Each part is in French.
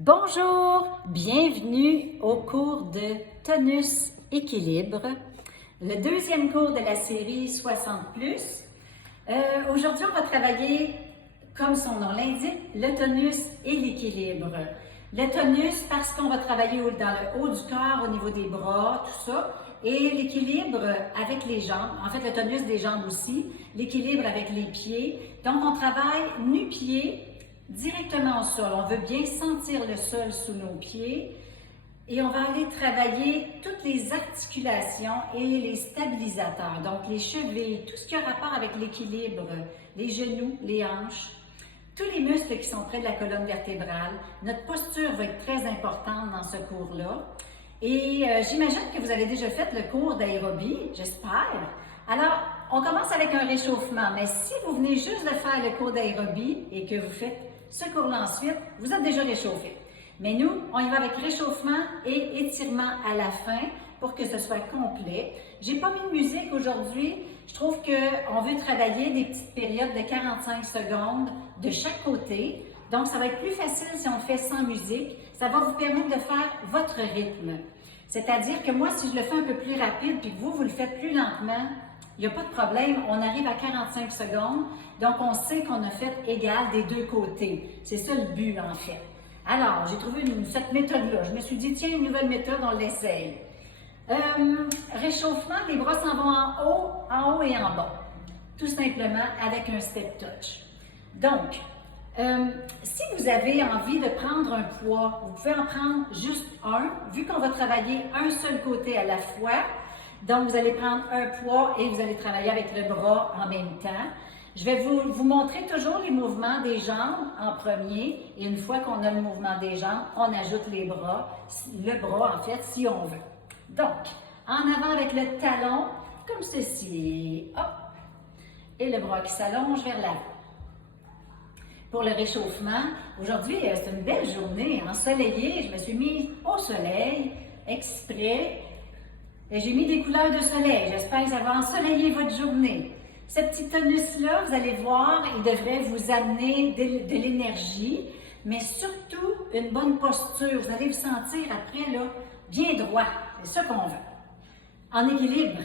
Bonjour, bienvenue au cours de Tonus Équilibre, le deuxième cours de la série 60+. Aujourd'hui, on va travailler, comme son nom l'indique, le tonus et l'équilibre. Le tonus parce qu'on va travailler dans le haut du corps, au niveau des bras, tout ça, et l'équilibre avec les jambes, en fait le tonus des jambes aussi, l'équilibre avec les pieds. Donc on travaille nu-pieds, directement au sol. On veut bien sentir le sol sous nos pieds et on va aller travailler toutes les articulations et les stabilisateurs, donc les chevilles, tout ce qui a rapport avec l'équilibre, les genoux, les hanches, tous les muscles qui sont près de la colonne vertébrale. Notre posture va être très importante dans ce cours-là. Et j'imagine que vous avez déjà fait le cours d'aérobie, j'espère. Alors, on commence avec un réchauffement, mais si vous venez juste de faire le cours d'aérobie et que vous faites ce cours-là ensuite, vous êtes déjà réchauffé. Mais nous, on y va avec réchauffement et étirement à la fin pour que ce soit complet. J'ai pas mis de musique aujourd'hui. Je trouve qu'on veut travailler des petites périodes de 45 secondes de chaque côté. Donc, ça va être plus facile si on le fait sans musique. Ça va vous permettre de faire votre rythme. C'est-à-dire que moi, si je le fais un peu plus rapide puis que vous le faites plus lentement, il n'y a pas de problème, on arrive à 45 secondes, donc on sait qu'on a fait égal des deux côtés. C'est ça le but, en fait. Alors, j'ai trouvé cette méthode-là. Je me suis dit, tiens, une nouvelle méthode, on l'essaye. Réchauffement, les bras s'en vont en haut et en bas. Tout simplement avec un step touch. Donc, si vous avez envie de prendre un poids, vous pouvez en prendre juste un, vu qu'on va travailler un seul côté à la fois. Donc, vous allez prendre un poids et vous allez travailler avec le bras en même temps. Je vais vous montrer toujours les mouvements des jambes en premier. Et une fois qu'on a le mouvement des jambes, on ajoute les bras, le bras en fait, si on veut. Donc, en avant avec le talon, comme ceci. Hop! Et le bras qui s'allonge vers l'avant. Pour le réchauffement, aujourd'hui, c'est une belle journée ensoleillée. Je me suis mise au soleil, exprès. Et j'ai mis des couleurs de soleil. J'espère que ça va ensoleiller votre journée. Ce petit tonus-là, vous allez voir, il devrait vous amener de l'énergie, mais surtout une bonne posture. Vous allez vous sentir après, là, bien droit. C'est ça qu'on veut. En équilibre.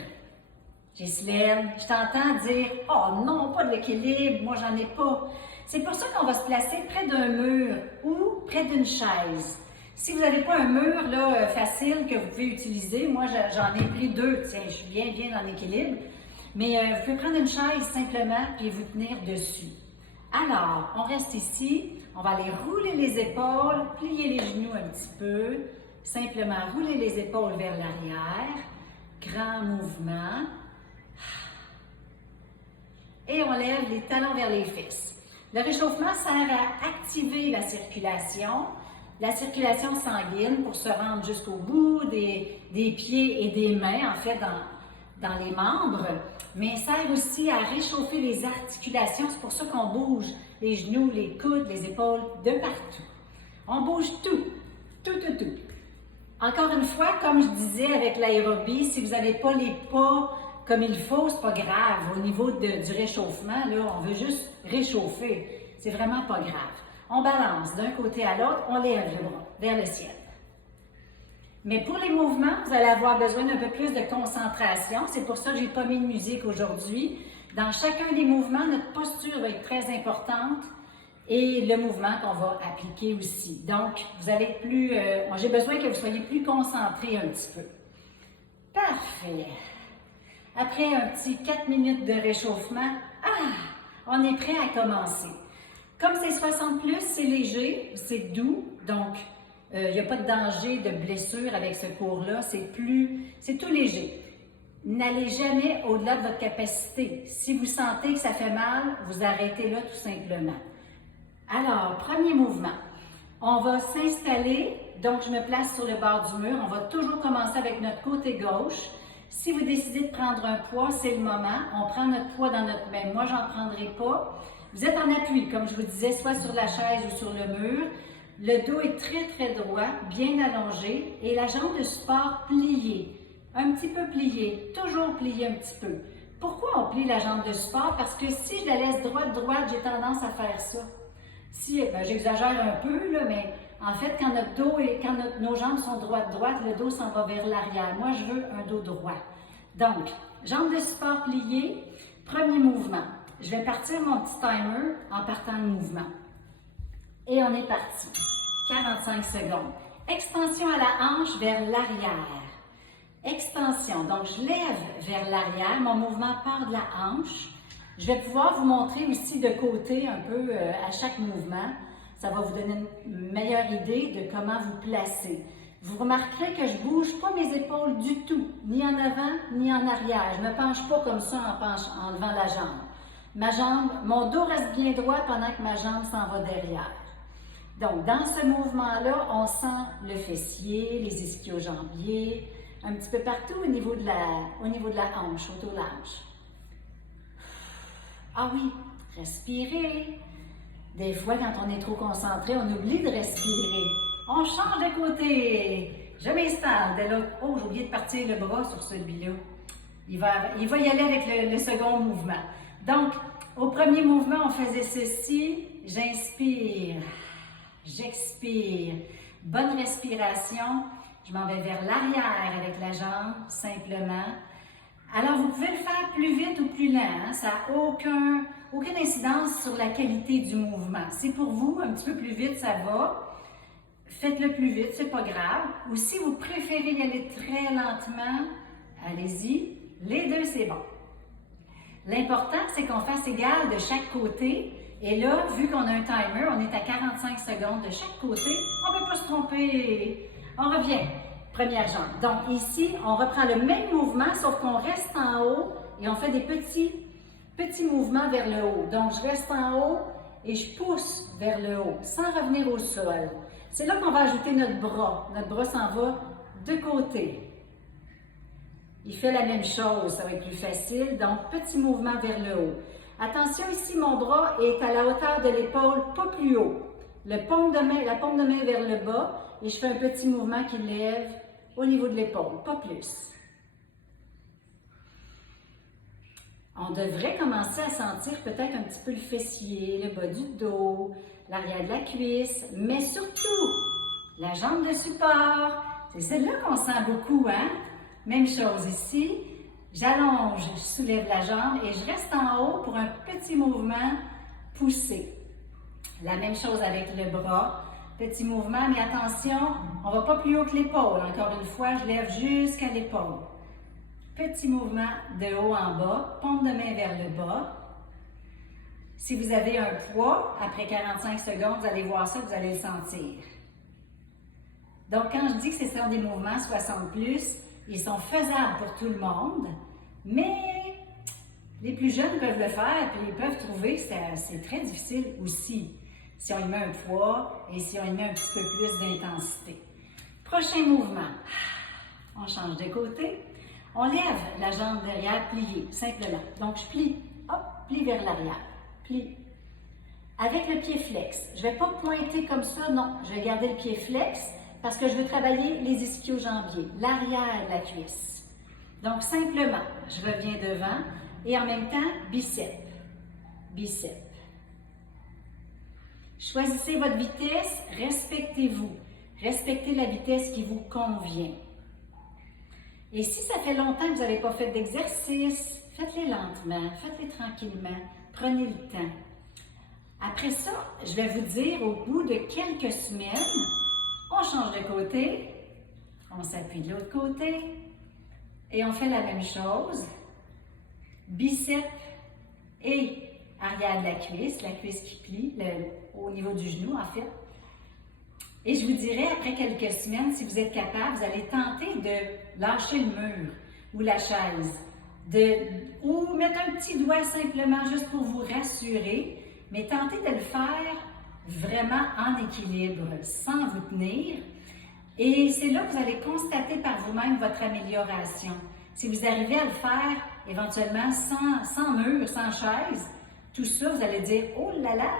Ghislaine, je t'entends dire « Oh non, pas de l'équilibre, moi j'en ai pas ». C'est pour ça qu'on va se placer près d'un mur ou près d'une chaise. Si vous n'avez pas un mur là, facile que vous pouvez utiliser, moi j'en ai pris deux, tiens, je suis bien en équilibre, mais vous pouvez prendre une chaise simplement puis vous tenir dessus. Alors, on reste ici, on va aller rouler les épaules, plier les genoux un petit peu, simplement rouler les épaules vers l'arrière, grand mouvement, et on lève les talons vers les fesses. Le réchauffement sert à activer la circulation sanguine pour se rendre jusqu'au bout des pieds et des mains, en fait, dans les membres, mais sert aussi à réchauffer les articulations. C'est pour ça qu'on bouge les genoux, les coudes, les épaules, de partout. On bouge tout. Encore une fois, comme je disais avec l'aérobie, si vous n'avez pas les pas comme il faut, c'est pas grave. Au niveau du réchauffement, là, on veut juste réchauffer. C'est vraiment pas grave. On balance d'un côté à l'autre, on lève le bras vers le ciel. Mais pour les mouvements, vous allez avoir besoin d'un peu plus de concentration. C'est pour ça que je n'ai pas mis de musique aujourd'hui. Dans chacun des mouvements, notre posture va être très importante et le mouvement qu'on va appliquer aussi. Donc, vous allez être plus... j'ai besoin que vous soyez plus concentrés un petit peu. Parfait. Après un petit 4 minutes de réchauffement, on est prêt à commencer. Comme c'est 60+, c'est léger, c'est doux, donc il n'y a pas de danger de blessure avec ce cours-là, c'est tout léger. N'allez jamais au-delà de votre capacité. Si vous sentez que ça fait mal, vous arrêtez là tout simplement. Alors, premier mouvement. On va s'installer, donc je me place sur le bord du mur. On va toujours commencer avec notre côté gauche. Si vous décidez de prendre un poids, c'est le moment. On prend notre poids dans notre main. Moi, j'en prendrai pas. Vous êtes en appui, comme je vous disais, soit sur la chaise ou sur le mur. Le dos est très droit, bien allongé et la jambe de support pliée. Un petit peu pliée, toujours pliée un petit peu. Pourquoi on plie la jambe de support? Parce que si je la laisse droite, j'ai tendance à faire ça. Si, ben, j'exagère un peu, là, mais en fait, quand notre dos et quand nos jambes sont droite-droite, le dos s'en va vers l'arrière. Moi, je veux un dos droit. Donc, jambes de support pliées, premier mouvement. Je vais partir mon petit timer en partant le mouvement. Et on est parti. 45 secondes. Extension à la hanche vers l'arrière. Extension. Donc, je lève vers l'arrière. Mon mouvement part de la hanche. Je vais pouvoir vous montrer aussi de côté un peu à chaque mouvement. Ça va vous donner une meilleure idée de comment vous placer. Vous remarquerez que je ne bouge pas mes épaules du tout, ni en avant, ni en arrière. Je ne me penche pas comme ça en levant la jambe. Mon dos reste bien droit pendant que ma jambe s'en va derrière. Donc, dans ce mouvement-là, on sent le fessier, les ischio-jambiers, un petit peu partout au niveau de la hanche, autour de la hanche. Ah oui, respirez. Des fois, quand on est trop concentré, on oublie de respirer. On change de côté. Je m'installe de l'autre. Oh, j'ai oublié de partir le bras sur celui-là. Il va y aller avec le second mouvement. Donc, au premier mouvement, on faisait ceci. J'inspire. J'expire. Bonne respiration. Je m'en vais vers l'arrière avec la jambe, simplement. Alors, vous pouvez le faire plus vite ou plus lent. Hein? Ça n'a aucune incidence sur la qualité du mouvement. C'est pour vous, un petit peu plus vite, ça va. Faites-le plus vite, c'est pas grave. Ou si vous préférez y aller très lentement, allez-y. Les deux, c'est bon. L'important, c'est qu'on fasse égal de chaque côté. Et là, vu qu'on a un timer, on est à 45 secondes de chaque côté, on ne peut pas se tromper. On revient. Première jambe. Donc ici, on reprend le même mouvement, sauf qu'on reste en haut et on fait des petits mouvements vers le haut. Donc je reste en haut et je pousse vers le haut, sans revenir au sol. C'est là qu'on va ajouter notre bras. Notre bras s'en va de côté. Il fait la même chose, ça va être plus facile. Donc, petit mouvement vers le haut. Attention ici, mon bras est à la hauteur de l'épaule, pas plus haut. La paume de main vers le bas et je fais un petit mouvement qui lève au niveau de l'épaule, pas plus. On devrait commencer à sentir peut-être un petit peu le fessier, le bas du dos, l'arrière de la cuisse, mais surtout la jambe de support. C'est celle-là qu'on sent beaucoup, hein? Même chose ici. J'allonge, je soulève la jambe et je reste en haut pour un petit mouvement poussé. La même chose avec le bras. Petit mouvement, mais attention, on ne va pas plus haut que l'épaule. Encore une fois, je lève jusqu'à l'épaule. Petit mouvement de haut en bas, paume de main vers le bas. Si vous avez un poids, après 45 secondes, vous allez voir ça, vous allez le sentir. Donc, quand je dis que ce sont des mouvements 60+, ils sont faisables pour tout le monde, mais les plus jeunes peuvent le faire, puis ils peuvent trouver que c'est très difficile aussi, si on y met un poids et si on y met un petit peu plus d'intensité. Prochain mouvement. On change de côté. On lève la jambe derrière pliée, simplement. Donc, je plie. Hop, plie vers l'arrière. Plie. Avec le pied flex. Je ne vais pas pointer comme ça, non. Je vais garder le pied flex parce que je veux travailler les ischio-jambiers, l'arrière de la cuisse. Donc, simplement, je reviens devant et en même temps, biceps. Biceps. Choisissez votre vitesse, respectez-vous. Respectez la vitesse qui vous convient. Et si ça fait longtemps que vous n'avez pas fait d'exercice, faites-les lentement, faites-les tranquillement, prenez le temps. Après ça, je vais vous dire, au bout de quelques semaines, on change de côté, on s'appuie de l'autre côté et on fait la même chose. Biceps et arrière de la cuisse qui plie au niveau du genou en fait. Et je vous dirais, après quelques semaines, si vous êtes capable, vous allez tenter de lâcher le mur ou la chaise, ou mettre un petit doigt simplement juste pour vous rassurer, mais tentez de le faire vraiment en équilibre, sans vous tenir. Et c'est là que vous allez constater par vous-même votre amélioration. Si vous arrivez à le faire éventuellement sans mur, sans chaise, tout ça, vous allez dire « Oh là là,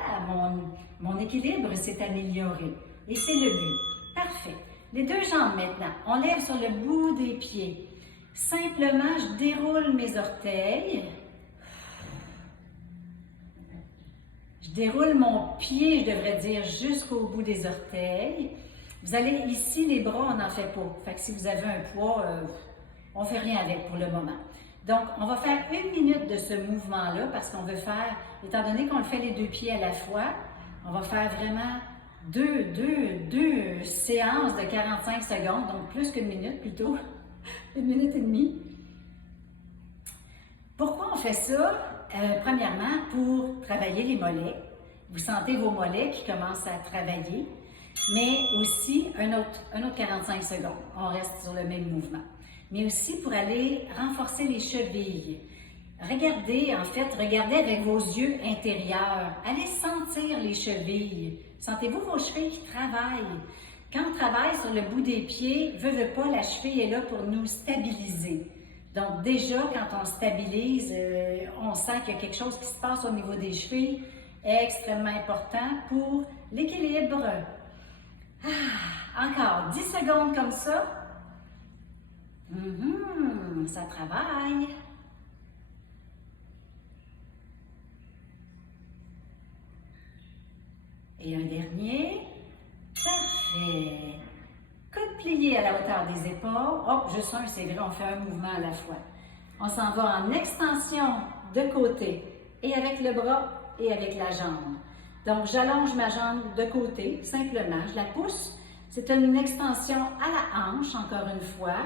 mon équilibre s'est amélioré ». Et c'est le but. Parfait. Les deux jambes maintenant. On lève sur le bout des pieds. Simplement, je déroule mes orteils. Je Je déroule mon pied, je devrais dire, jusqu'au bout des orteils. Vous allez ici, les bras, on n'en fait pas. Fait que si vous avez un poids, on ne fait rien avec pour le moment. Donc, on va faire 1 minute de ce mouvement-là parce qu'on veut faire, étant donné qu'on le fait les 2 pieds à la fois, on va faire vraiment deux séances de 45 secondes, donc plus qu'1 minute plutôt, 1 minute et demie. Pourquoi on fait ça? Premièrement, pour travailler les mollets. Vous sentez vos mollets qui commencent à travailler, mais aussi un autre 45 secondes. On reste sur le même mouvement. Mais aussi pour aller renforcer les chevilles. Regardez avec vos yeux intérieurs. Allez sentir les chevilles. Sentez-vous vos chevilles qui travaillent. Quand on travaille sur le bout des pieds, veut pas, la cheville est là pour nous stabiliser. Donc déjà, quand on stabilise, on sent qu'il y a quelque chose qui se passe au niveau des chevilles, extrêmement important pour l'équilibre. Encore 10 secondes comme ça. Ça travaille. Et un dernier. Parfait. Coude plié à la hauteur des épaules. Oh, juste un, c'est vrai, on fait un mouvement à la fois. On s'en va en extension de côté et avec le bras et avec la jambe. Donc, j'allonge ma jambe de côté, simplement. Je la pousse. C'est une extension à la hanche, encore une fois.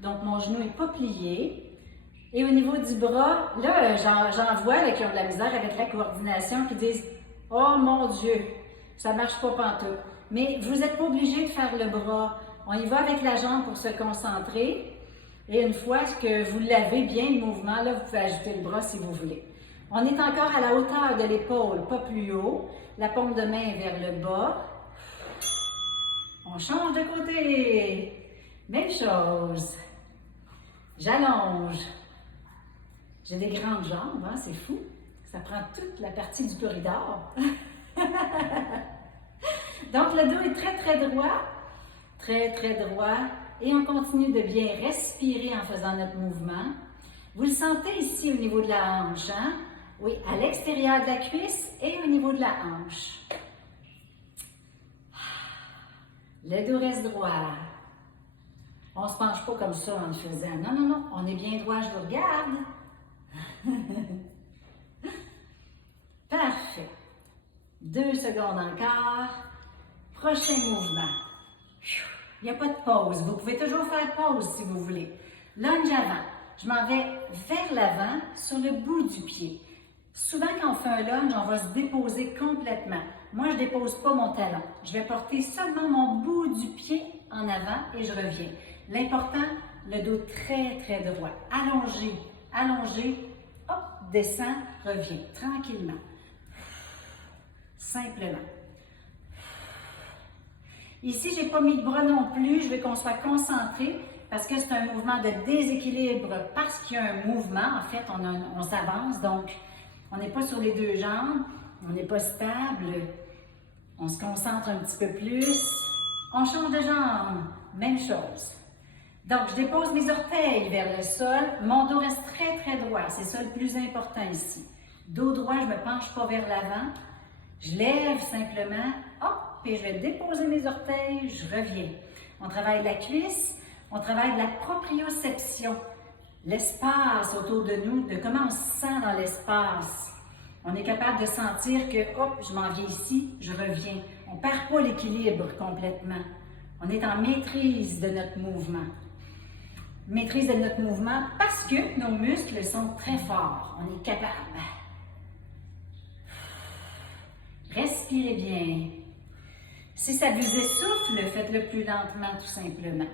Donc, mon genou n'est pas plié. Et au niveau du bras, là, j'en vois là, qui ont de la misère avec la coordination, qui disent « Oh mon Dieu, ça ne marche pas pantoute ». Mais vous n'êtes pas obligé de faire le bras. On y va avec la jambe pour se concentrer. Et une fois que vous l'avez bien, le mouvement, là, vous pouvez ajouter le bras si vous voulez. On est encore à la hauteur de l'épaule, pas plus haut. La paume de main vers le bas. On change de côté. Même chose. J'allonge. J'ai des grandes jambes, hein, c'est fou. Ça prend toute la partie du corridor. Donc, le dos est très, très droit. Très, très droit. Et on continue de bien respirer en faisant notre mouvement. Vous le sentez ici au niveau de la hanche, hein? Oui, à l'extérieur de la cuisse et au niveau de la hanche. Le dos reste droit. On ne se penche pas comme ça en le faisant. Non, non, non, on est bien droit, je vous regarde. Parfait. 2 secondes encore. Prochain mouvement. Il n'y a pas de pause. Vous pouvez toujours faire pause si vous voulez. Lunge avant. Je m'en vais vers l'avant sur le bout du pied. Souvent, quand on fait un lunge, on va se déposer complètement. Moi, je ne dépose pas mon talon. Je vais porter seulement mon bout du pied en avant et je reviens. L'important, le dos très, très droit. Allongé, allongé. Hop, descend, revient. Tranquillement. Simplement. Ici, je n'ai pas mis de bras non plus. Je veux qu'on soit concentré parce que c'est un mouvement de déséquilibre. Parce qu'il y a un mouvement, en fait, on s'avance. Donc, on n'est pas sur les 2 jambes. On n'est pas stable. On se concentre un petit peu plus. On change de jambe. Même chose. Donc, je dépose mes orteils vers le sol. Mon dos reste très, très droit. C'est ça le plus important ici. Dos droit, je ne me penche pas vers l'avant. Je lève simplement. Hop! Puis je vais déposer mes orteils, je reviens. On travaille la cuisse, on travaille la proprioception, l'espace autour de nous, de comment on se sent dans l'espace. On est capable de sentir que, hop, je m'en viens ici, je reviens. On ne perd pas l'équilibre complètement. On est en maîtrise de notre mouvement. Maîtrise de notre mouvement parce que nos muscles sont très forts. On est capable. Respirez bien. Si ça vous essouffle, faites-le plus lentement, tout simplement.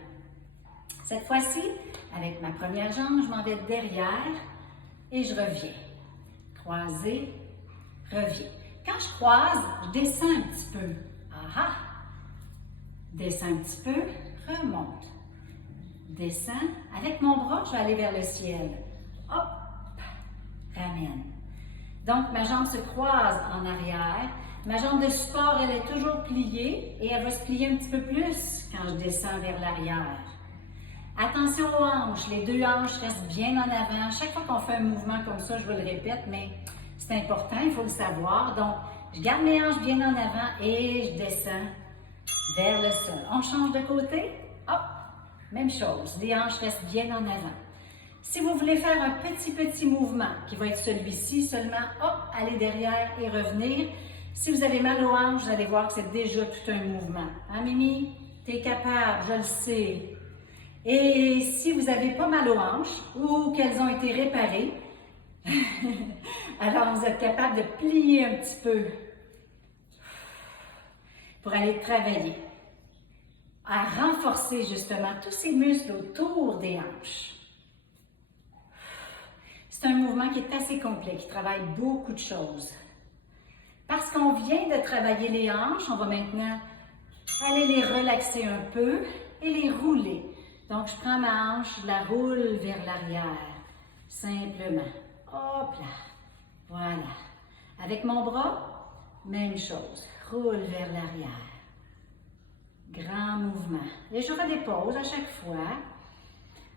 Cette fois-ci, avec ma première jambe, je m'en vais derrière et je reviens. Croisé, reviens. Quand je croise, je descends un petit peu. Ah ah! Descends un petit peu, remonte. Descends. Avec mon bras, je vais aller vers le ciel. Hop! Ramène. Donc, ma jambe se croise en arrière. Ma jambe de support, elle est toujours pliée et elle va se plier un petit peu plus quand je descends vers l'arrière. Attention aux hanches, les 2 hanches restent bien en avant. Chaque fois qu'on fait un mouvement comme ça, je vous le répète, mais C'est important, il faut le savoir. Donc, je garde mes hanches bien en avant et je descends vers le sol. On change de côté. Hop, même chose. Les hanches restent bien en avant. Si vous voulez faire un petit mouvement, qui va être celui-ci, seulement, hop, aller derrière et revenir. Si vous avez mal aux hanches, vous allez voir que c'est déjà tout un mouvement. Hein, Mimi? T'es capable, je le sais. Et si vous avez pas mal aux hanches ou qu'elles ont été réparées, alors vous êtes capable de plier un petit peu pour aller travailler à renforcer justement tous ces muscles autour des hanches. C'est un mouvement qui est assez complet, qui travaille beaucoup de choses. Parce qu'on vient de travailler les hanches, on va maintenant aller les relaxer un peu et les rouler. Donc, je prends ma hanche, je la roule vers l'arrière, simplement. Hop là, voilà. Avec mon bras, même chose, roule vers l'arrière. Grand mouvement. Et j'aurai des pauses à chaque fois.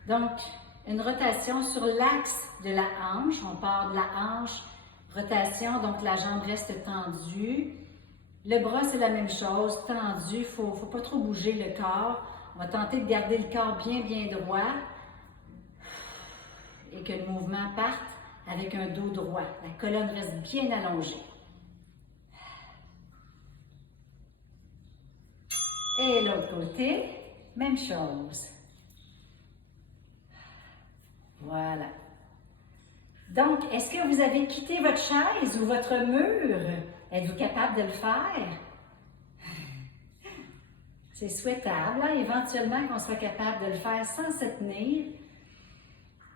Donc, une rotation sur l'axe de la hanche. On part de la hanche, rotation, donc la jambe reste tendue. Le bras, c'est la même chose, tendu. Il ne faut pas trop bouger le corps. On va tenter de garder le corps bien droit et que le mouvement parte avec un dos droit. La colonne reste bien allongée. Et l'autre côté, même chose. Voilà. Donc, est-ce que vous avez quitté votre chaise ou votre mur? Êtes-vous capable de le faire? C'est souhaitable, hein? Éventuellement qu'on soit capable de le faire sans se tenir.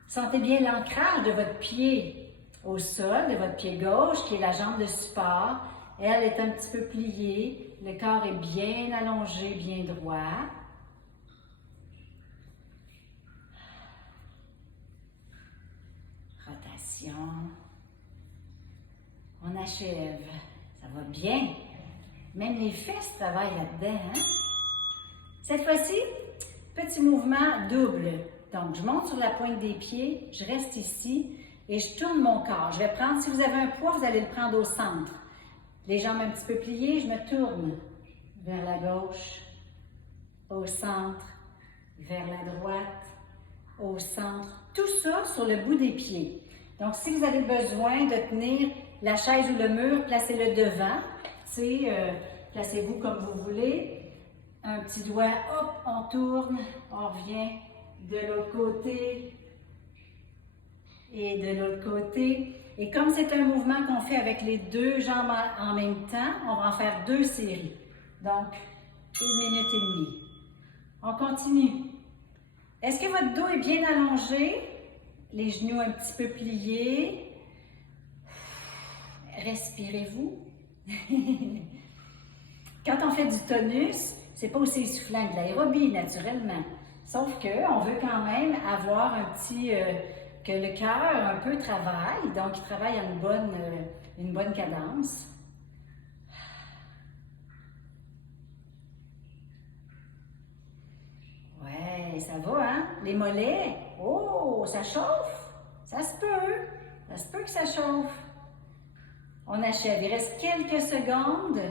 Sentez bien l'ancrage de votre pied au sol, de votre pied gauche, qui est la jambe de support. Elle est un petit peu pliée, le corps est bien allongé, bien droit. Rotation. On achève. Ça va bien. Même les fesses travaillent là-dedans. Hein? Cette fois-ci, petit mouvement double. Donc, je monte sur la pointe des pieds, je reste ici et je tourne mon corps. Je vais prendre, si vous avez un poids, vous allez le prendre au centre. Les jambes un petit peu pliées, je me tourne vers la gauche, au centre, vers la droite, au centre. Tout ça sur le bout des pieds. Donc, si vous avez besoin de tenir la chaise ou le mur, placez-le devant. Placez-vous comme vous voulez. Un petit doigt, hop, on tourne, on revient de l'autre côté et de l'autre côté. Et comme c'est un mouvement qu'on fait avec les deux jambes en même temps, on va en faire 2 séries. Donc, 1 minute et demie. On continue. Est-ce que votre dos est bien allongé? Les genoux un petit peu pliés. Respirez-vous. Quand on fait du tonus, c'est pas aussi essoufflant que de l'aérobie, naturellement. Sauf qu'on veut quand même avoir un petit... que le cœur un peu travaille, donc il travaille à une bonne cadence. Ouais, ça va, hein? Les mollets, oh, ça chauffe. Ça se peut que ça chauffe. On achève, il reste quelques secondes.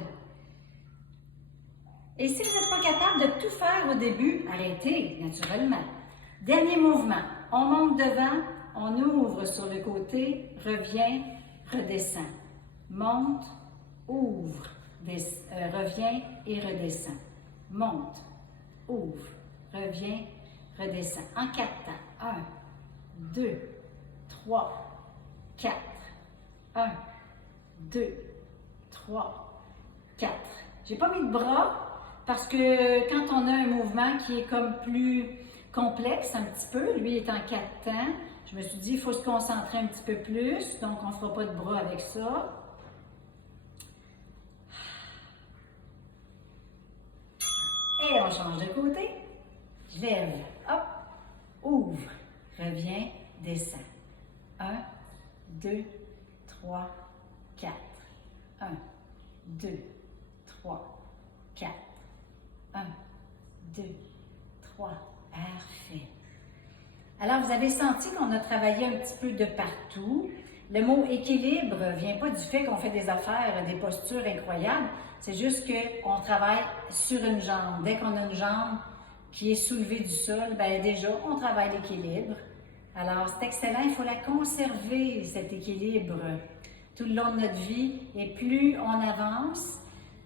Et si vous n'êtes pas capable de tout faire au début, arrêtez, naturellement. Dernier mouvement, on monte devant, on ouvre sur le côté, revient, redescend. Monte, ouvre, revient et redescend. Monte, ouvre, revient, redescend. En 4 temps. 1, 2, 3, 4. 1, 2, 3, 4. J'ai pas mis de bras parce que quand on a un mouvement qui est comme plus complexe un petit peu, lui est en 4 temps, je me suis dit il faut se concentrer un petit peu plus, donc on ne fera pas de bras avec ça. Et on change de côté. Je lève, hop, ouvre, reviens, descend. 1, 2, 3, 4. 1, 2, 3, 4. 1, 2, 3. Parfait. Alors, vous avez senti qu'on a travaillé un petit peu de partout. Le mot équilibre ne vient pas du fait qu'on fait des affaires, des postures incroyables. C'est juste qu'on travaille sur une jambe. Dès qu'on a une jambe qui est soulevée du sol, bien déjà, on travaille l'équilibre. Alors, c'est excellent. Il faut la conserver, cet équilibre, tout le long de notre vie. Et plus on avance,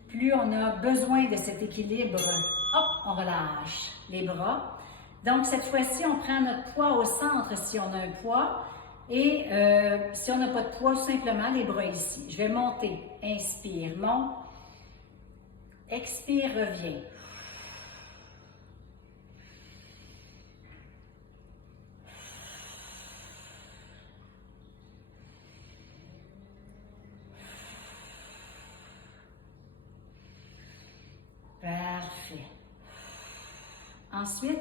plus on a besoin de cet équilibre. Hop, on relâche les bras. Donc, cette fois-ci, on prend notre poids au centre si on a un poids. Et si on n'a pas de poids, simplement les bras ici. Je vais monter. Inspire, monte. Expire, reviens. Parfait. Ensuite,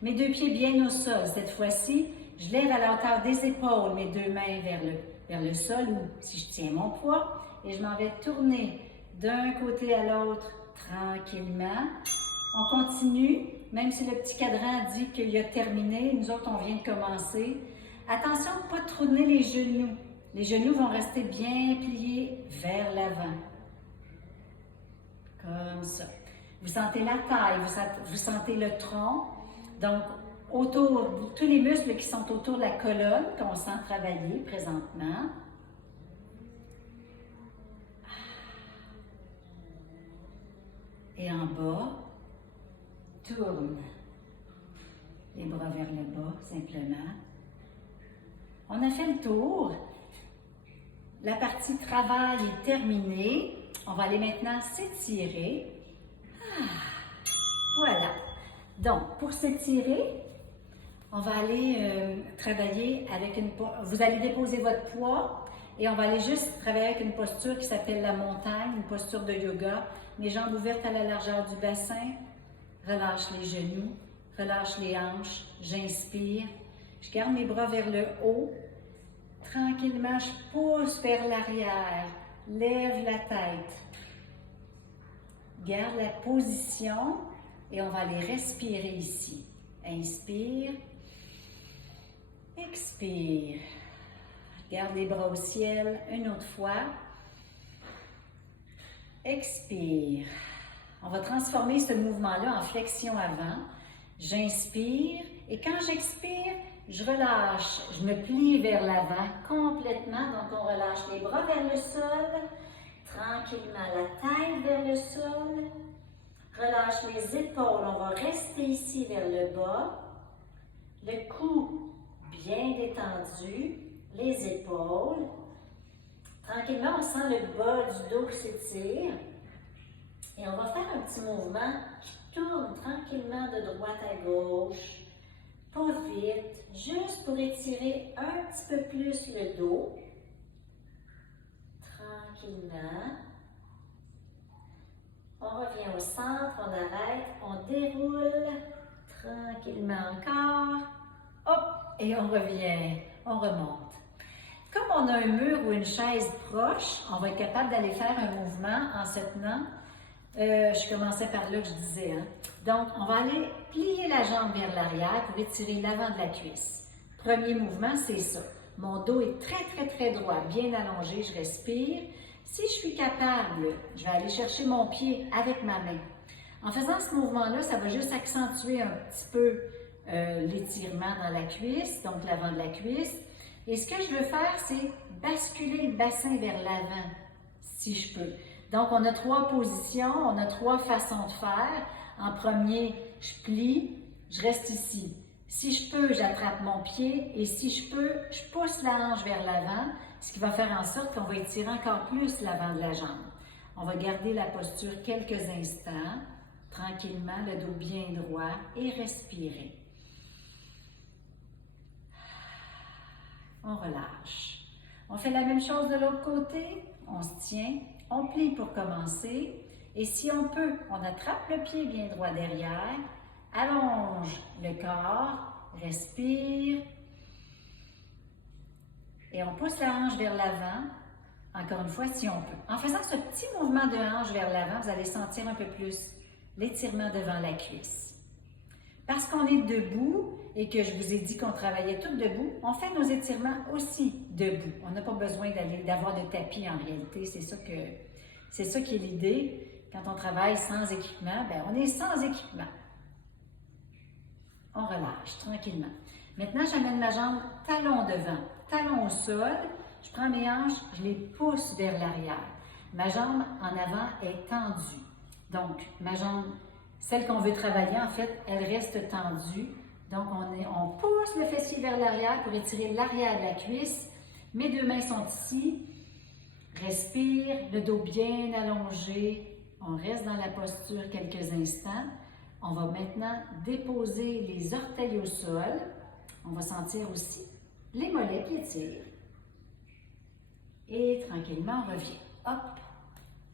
mes deux pieds bien au sol. Cette fois-ci, je lève à la hauteur des épaules mes deux mains vers le sol, ou si je tiens mon poids, et je m'en vais tourner d'un côté à l'autre tranquillement. On continue, même si le petit cadran dit qu'il a terminé, nous autres, on vient de commencer. Attention de ne pas tourner les genoux. Les genoux vont rester bien pliés vers l'avant. Comme ça. Vous sentez la taille, vous sentez le tronc. Donc, autour, tous les muscles qui sont autour de la colonne, qu'on sent travailler présentement. Et en bas, tourne les bras vers le bas, simplement. On a fait le tour. La partie travail est terminée. On va aller maintenant s'étirer. Voilà. Donc, pour s'étirer, on va aller travailler avec vous allez déposer votre poids et on va aller juste travailler avec une posture qui s'appelle la montagne, une posture de yoga. Les jambes ouvertes à la largeur du bassin. Relâche les genoux, relâche les hanches. J'inspire. Je garde mes bras vers le haut. Tranquillement, je pousse vers l'arrière. Lève la tête. Garde la position et on va aller respirer ici. Inspire. Expire. Garde les bras au ciel. Une autre fois. Expire. On va transformer ce mouvement-là en flexion avant. J'inspire et quand j'expire, je relâche. Je me plie vers l'avant complètement. Donc, on relâche les bras vers le sol. Tranquillement, la tête vers le sol. Relâche les épaules. On va rester ici vers le bas. Le cou bien détendu. Les épaules. Tranquillement, on sent le bas du dos qui s'étire. Et on va faire un petit mouvement qui tourne tranquillement de droite à gauche. Pas vite, juste pour étirer un petit peu plus le dos. Tranquillement. On revient au centre, on arrête, on déroule. Tranquillement encore. Hop, et on revient, on remonte. Comme on a un mur ou une chaise proche, on va être capable d'aller faire un mouvement en se tenant. Je commençais par là que je disais. Donc, on va aller plier la jambe vers l'arrière pour étirer l'avant de la cuisse. Premier mouvement, c'est ça. Mon dos est très, très, très droit, bien allongé. Je respire. Si je suis capable, je vais aller chercher mon pied avec ma main. En faisant ce mouvement-là, ça va juste accentuer un petit peu l'étirement dans la cuisse, donc l'avant de la cuisse. Et ce que je veux faire, c'est basculer le bassin vers l'avant, si je peux. Donc, on a trois positions, on a trois façons de faire. En premier, je plie, je reste ici. Si je peux, j'attrape mon pied et si je peux, je pousse la hanche vers l'avant, ce qui va faire en sorte qu'on va étirer encore plus l'avant de la jambe. On va garder la posture quelques instants, tranquillement, le dos bien droit et respirer. On relâche. On fait la même chose de l'autre côté, on se tient. On plie pour commencer et si on peut, on attrape le pied bien droit derrière, allonge le corps, respire et on pousse la hanche vers l'avant, encore une fois si on peut. En faisant ce petit mouvement de hanche vers l'avant, vous allez sentir un peu plus l'étirement devant la cuisse. Parce qu'on est debout et que je vous ai dit qu'on travaillait tout debout, on fait nos étirements aussi debout. On n'a pas besoin d'avoir de tapis en réalité. C'est ça qui est l'idée. Quand on travaille sans équipement, ben on est sans équipement. On relâche tranquillement. Maintenant, j'amène ma jambe talon devant, talon au sol. Je prends mes hanches, je les pousse vers l'arrière. Ma jambe en avant est tendue. Donc, ma jambe, celle qu'on veut travailler, en fait, elle reste tendue. Donc, on pousse le fessier vers l'arrière pour étirer l'arrière de la cuisse. Mes deux mains sont ici. Respire, le dos bien allongé. On reste dans la posture quelques instants. On va maintenant déposer les orteils au sol. On va sentir aussi les mollets qui étirent. Et tranquillement, on revient. Hop!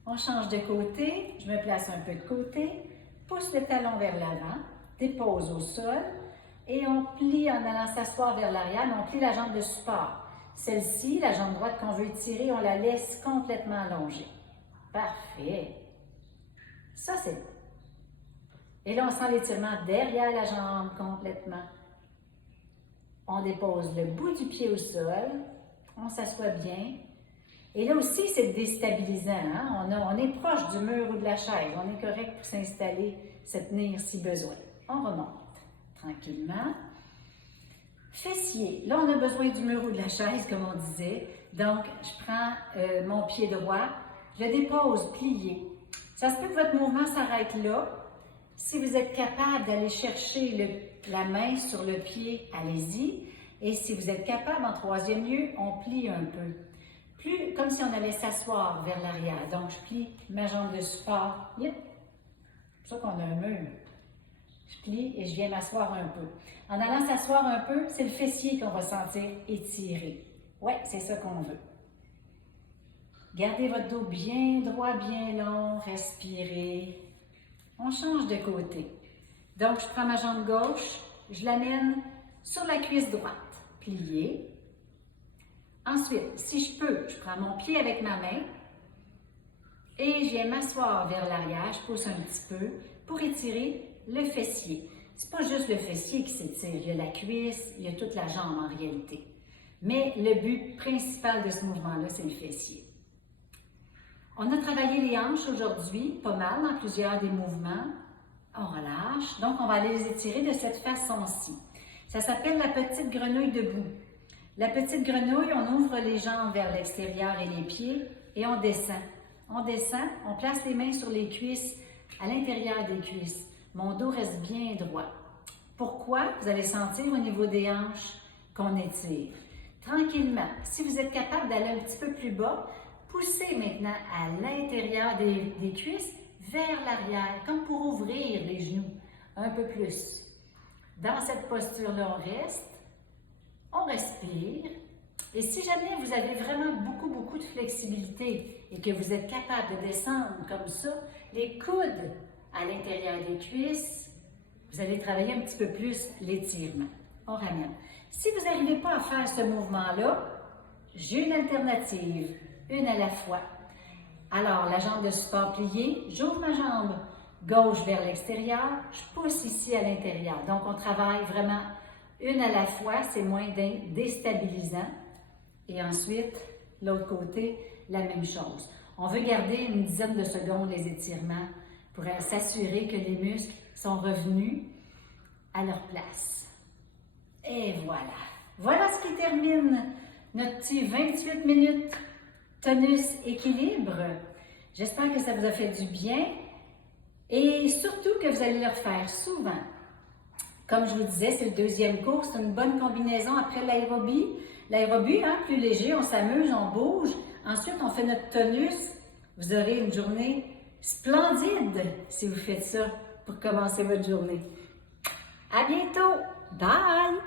On change de côté. Je me place un peu de côté. Pousse le talon vers l'avant. Dépose au sol. Et on plie en allant s'asseoir vers l'arrière, mais on plie la jambe de support. Celle-ci, la jambe droite qu'on veut étirer, on la laisse complètement allongée. Parfait. Ça, c'est bon. Et là, on sent l'étirement derrière la jambe complètement. On dépose le bout du pied au sol. On s'assoit bien. Et là aussi, c'est déstabilisant. Hein? On est proche du mur ou de la chaise. On est correct pour s'installer, se tenir si besoin. On remonte tranquillement. Fessier. Là, on a besoin du mur ou de la chaise, comme on disait. Donc, je prends mon pied droit, je le dépose plié. Ça se peut que votre mouvement s'arrête là. Si vous êtes capable d'aller chercher la main sur le pied, allez-y. Et si vous êtes capable, en troisième lieu, on plie un peu. Plus comme si on allait s'asseoir vers l'arrière. Donc, je plie ma jambe de support. Yep. C'est pour ça qu'on a un mur. Je plie et je viens m'asseoir un peu. En allant s'asseoir un peu, c'est le fessier qu'on va sentir étiré. Ouais, c'est ça qu'on veut. Gardez votre dos bien droit, bien long. Respirez. On change de côté. Donc, je prends ma jambe gauche, je l'amène sur la cuisse droite, pliée. Ensuite, si je peux, je prends mon pied avec ma main et je viens m'asseoir vers l'arrière, je pousse un petit peu pour étirer le fessier. C'est pas juste le fessier qui s'étire, il y a la cuisse, il y a toute la jambe en réalité. Mais le but principal de ce mouvement-là, c'est le fessier. On a travaillé les hanches aujourd'hui, pas mal, dans plusieurs des mouvements. On relâche. Donc, on va aller les étirer de cette façon-ci. Ça s'appelle la petite grenouille debout. La petite grenouille, on ouvre les jambes vers l'extérieur et les pieds et on descend. On descend, on place les mains sur les cuisses, à l'intérieur des cuisses. Mon dos reste bien droit. Pourquoi? Vous allez sentir au niveau des hanches qu'on étire. Tranquillement. Si vous êtes capable d'aller un petit peu plus bas, poussez maintenant à l'intérieur des cuisses vers l'arrière, comme pour ouvrir les genoux un peu plus. Dans cette posture-là, on respire. Et si jamais vous avez vraiment beaucoup de flexibilité et que vous êtes capable de descendre comme ça, les coudes à l'intérieur des cuisses, vous allez travailler un petit peu plus l'étirement. On ramène. Si vous n'arrivez pas à faire ce mouvement-là, j'ai une alternative. Une à la fois. Alors, la jambe de support pliée, j'ouvre ma jambe gauche vers l'extérieur, je pousse ici à l'intérieur. Donc, on travaille vraiment une à la fois, c'est moins déstabilisant. Et ensuite, l'autre côté, la même chose. On veut garder une dizaine de secondes les étirements pour s'assurer que les muscles sont revenus à leur place. Et voilà. Voilà ce qui termine notre petit 28 minutes tonus équilibre. J'espère que ça vous a fait du bien et surtout que vous allez le refaire souvent. Comme je vous disais, c'est le deuxième cours, c'est une bonne combinaison après l'aérobie. L'aérobie, plus léger, on s'amuse, on bouge. Ensuite, on fait notre tonus. Vous aurez une journée splendide si vous faites ça pour commencer votre journée. À bientôt! Bye!